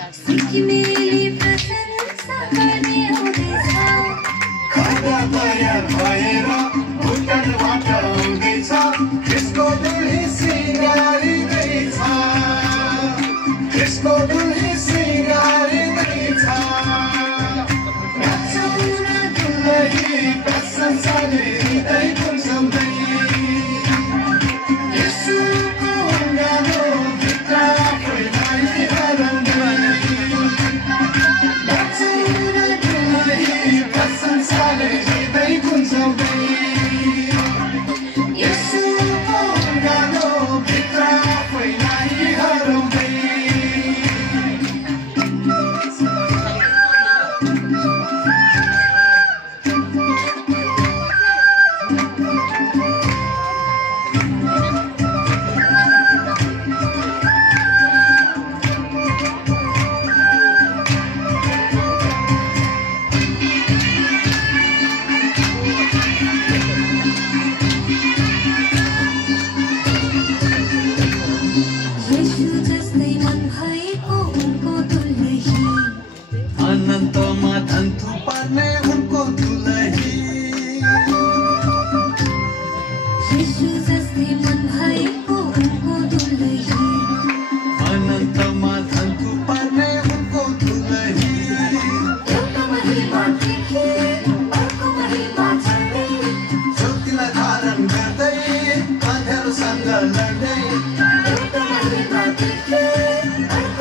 सिक्की मेरी प्रशंसा गर्ने हुँदैछ खदा तयार भएर भुटानबाट आउँदैछ यसको दुली सिँगारिँदैछ यसको दुली सिँगारिँदैछ नाचौँ न दुलही प्रशंसाले हृदय गुन्जाउँदै यसुको गानो भित्र आफैलाई हराउँदै नाचौँ न दुलही प्रशंसाले हृदय गुन्जाउँदै यसुको गानो भित्र आफैलाई हराउँदै येशू जस्तै मन भएको उनको दुलही अनन्तमा धन थुपार्ने उनको दुलही येशू जस्तै मन भएको उनको दुलही अनन्तमा धन थुपार्ने उनको दुलही एउटा महिमादेखि अर्को महिमा चढ्दै ज्योतिलाई धारण गर्दै अँध्यारोसँग लड्दै एउटा महिमादेखि अर्को